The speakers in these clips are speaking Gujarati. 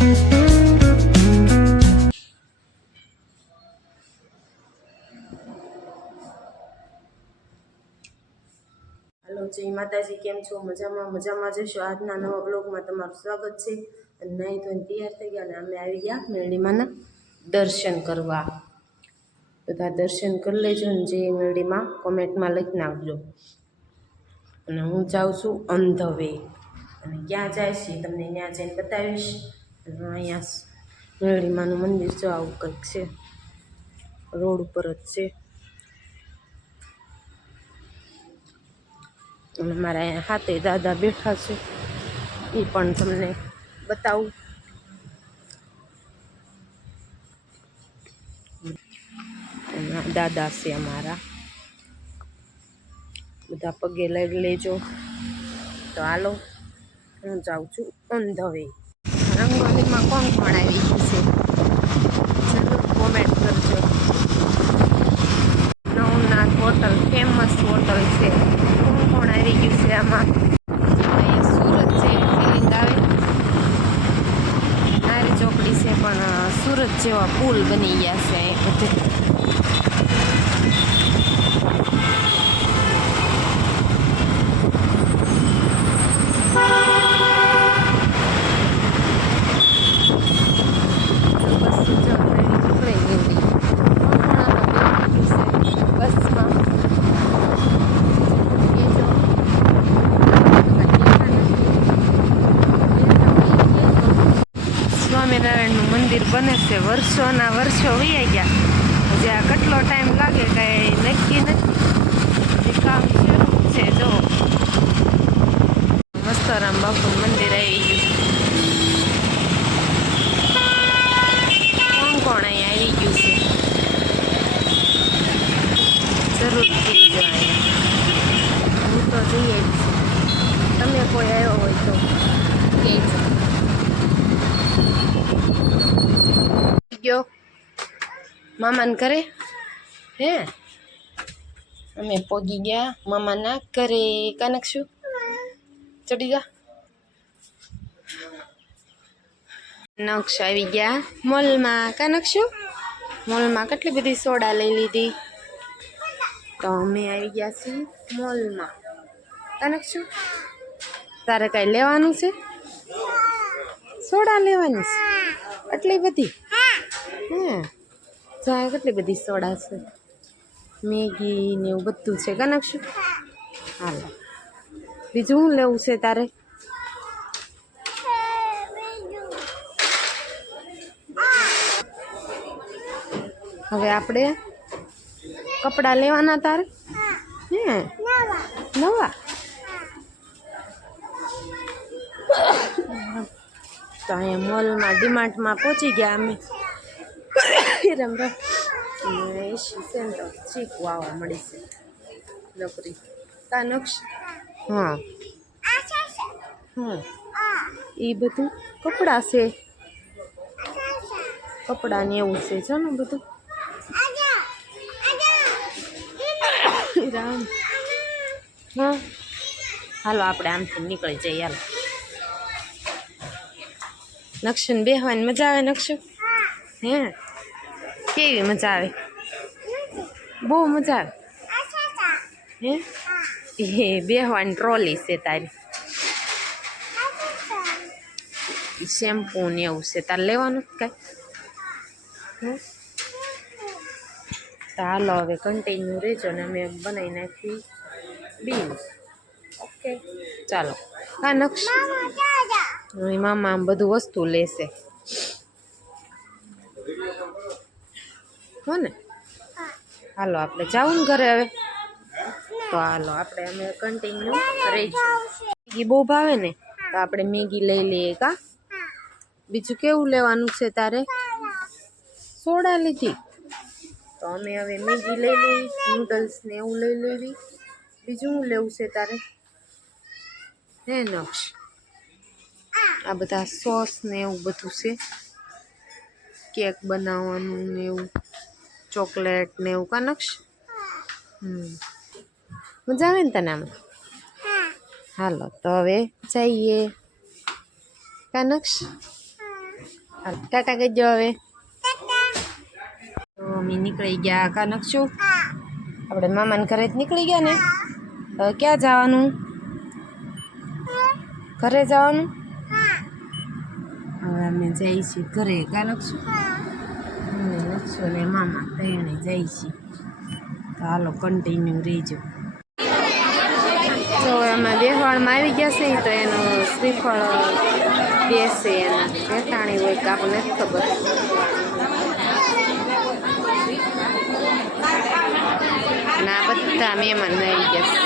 हेलो जय माताजी, केम छो? मजामां जशो। आजना नवा ब्लॉगमां तमारुं स्वागत छे। नहीं तो तैयार थई गया ने अमे आई गया मेरडीमाना दर्शन करवा। बधा दर्शन कर लेजो ने जे मेरडीमां कमेंटमां लखी नाखजो। अने हूँ जाऊँ छुं ऑन ध वे, अने क्यां जाईश ए तमने त्यां जईने बतावीश। अने अहींया मेरडीमानुं मंदिर जो आवुं कंईक छे, रोड पर ज छे। અને મારા અહીંયા હાથે દાદા બેઠા છે, એ પણ તમને બતાવું। દાદા છે અમારા, બધા પગે લઈ લેજો। તો હાલો હું જાઉં છું ઓન ધ વે। રંગોલીમાં કોણ કોણ આવી ગયું છે જરૂર કોમેન્ટ કરજો। નવનાથ હોટલ ફેમસ હોટલ છે, કોણ કોણ આવી ગયું છે આમાં? અહીંયા સુરત છે ફિલિંગ આવે। નારી ચોકડી છે પણ સુરત જેવા પુલ બની ગયા છે અહીં બધે। સ્વામિનારાયણનું મંદિર બને છે, વર્ષોના વર્ષો વહી ગયા, હજી આ કેટલો ટાઈમ લાગે કાંઈ નક્કી નથી, હજી કામ શરૂ છે। જો મસ્તરામ બાપુનું મંદિર આવી ગયું। કોણ કોણ અહીંયા આવી ગયું છે જરૂર કહેજો। અહીંયા હું તો જઈએ જ છું, તમે કોઈ આવ્યો હોય તો કહેજો। ગયો મામાને ઘરે હે, અમે પોગી ગયા મામાના ઘરે। કાનકશું ચડી જા। નક્ષ આવી ગયા મોલમાં। કાનકશું મોલમાં કેટલી બધી સોડા લઈ લીધી, તો અમે આવી ગયા છીએ મોલમાં। કાનકશું તારે કાંઈ લેવાનું છે? સોડા લેવાની છે એટલી બધી? હે જાય કેટલી બધી સોડા છે, મેગી ને એવું બધું છે। કાનકશું હાલો બીજું શું લેવું છે તારે? હવે આપણે કપડાં લેવાના તારે? હે નવા? તો અહીંયા મોલમાં ડીમાર્ટમાં પહોંચી ગયા અમે। એસી સેન્ટર ચીકુ આવવા મળી છે નોકરી। કાનક્ષ હા હા એ બધું કપડાં છે, કપડાં ને એવું છે જો ને બધું। રામ હા હાલો આપણે આમથી નીકળી જઈએ। હાલો નક્ષન બેહવાની મજા આવે? નક્ષુ હે કેવી મજા આવે? બહુ મજા આવે હે? એ બેહવાની ટ્રોલી છે તારી, શેમ્પૂ ને એવું છે તારે લેવાનું કાંઈ? તો હાલો હવે કન્ટિન્યુ રહેજો ને અમે બનાવી નાખી બીન। ઓકે ચાલો। હા નક્ષ મામા આમ બધું વસ્તુ લેશે હો ને? હાલો આપણે જાવું ને ઘરે હવે, તો હાલો આપણે અમે કન્ટિન્યુ રહીશું। મેગી બહુ ભાવે ને તો આપણે મેગી લઈ લઈએ કા? બીજું કેવું લેવાનું છે તારે? સોડા લીધી તો અમે હવે મેગી લઈ લઈ, નૂડલ્સ ને એવું લઈ લેવી। બીજું શું લેવું છે તારે? હે નક્ષ આ બધા સોસ ને એવું બધું છે, કેક બનાવવાનું ને એવું, ચોકલેટ ને એવું। કાનક્ષ મજા આવે ને તને આમાં? હાલો તો હવે જઈએ। કાનક્ષ હાલ ટાટા કહેજો હવે. તો અમે નીકળી ગયા કા નકશું આપણે મામાને ઘરે જ નીકળી ગયા ને. હવે ક્યાં જવાનું? ઘરે જવાનું. હવે અમે જઈશું ઘરે કા નકશું. નકશું ને મામા ત્રણે જઈશું. તો હાલો કન્ટિન્યુ રહીજો. તો એમાં બેહવાડમાં આવી ગયા છે તો એનું શ્રીફળ બેસે એના વેટાણી હોય કે આપણને નથી ખબર. અને આ બધા મહેમાન આવી ગયા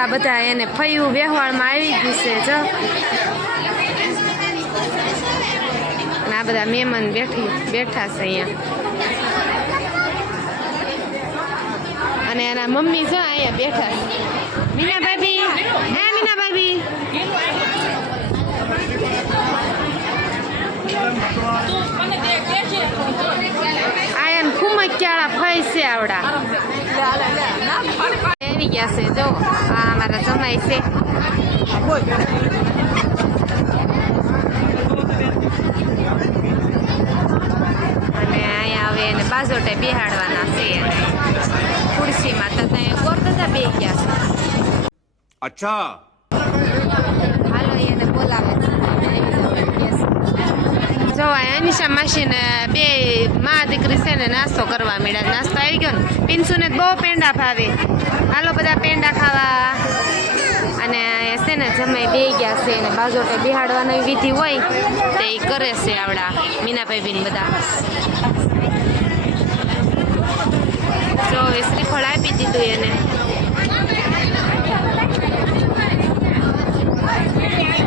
આ બધા એને ફયું વ્યવહારમાં આવી ગયું છે જો. અને આ બધા મહેમાન બેઠા છે અહીંયા. અને એના મમ્મી જો અહીંયા બેઠા છે. મીના ભાભી, હે મીના ભાભી. આયા ખુમક્યાળા ફઈ છે આવડા. આવી ગયા છે જો આ અમારા જમાઈ છે. અને અહીંયા હવે એને બાજોટે બેહાડવાના છે. ખુરશીમાં તો ત્યાં કોરતા બે ગયા છે. અચ્છા હાલો એને બોલાવે જો અનિશા માસીને બે મા દીકરી છે ને નાસ્તો કરવા મળ્યા. નાસ્તો આવી ગયો ને. પિન્સુને બહુ પેંડા ભાવે. હાલો બધા પેંડા ખાવા. અને છે ને જમાઈ બે ગયા છે ને બાજોટે બિહાડવાની વિધિ હોય તે એ કરે છે આવડા મીનાભાઈ બીન બધા. જો શ્રીફળ આપી દીધું એને.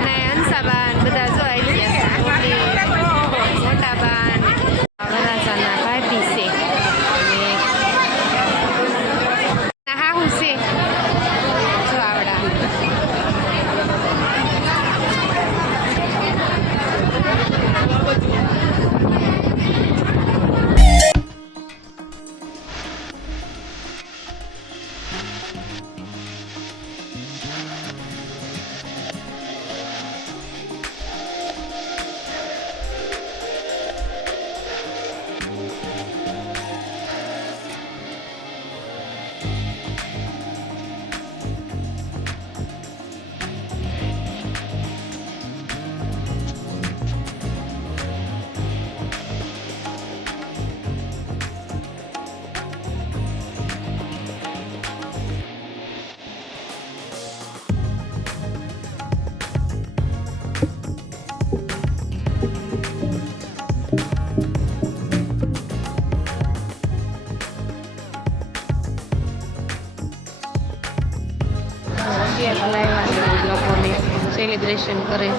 અને હંસાબાન બધા જો આવી ગયા છે. મોટા બાન વરાજાના ભાભી છે. હાહુ છે જો આવડા. લોકોને સેલિબ્રેશન કરે.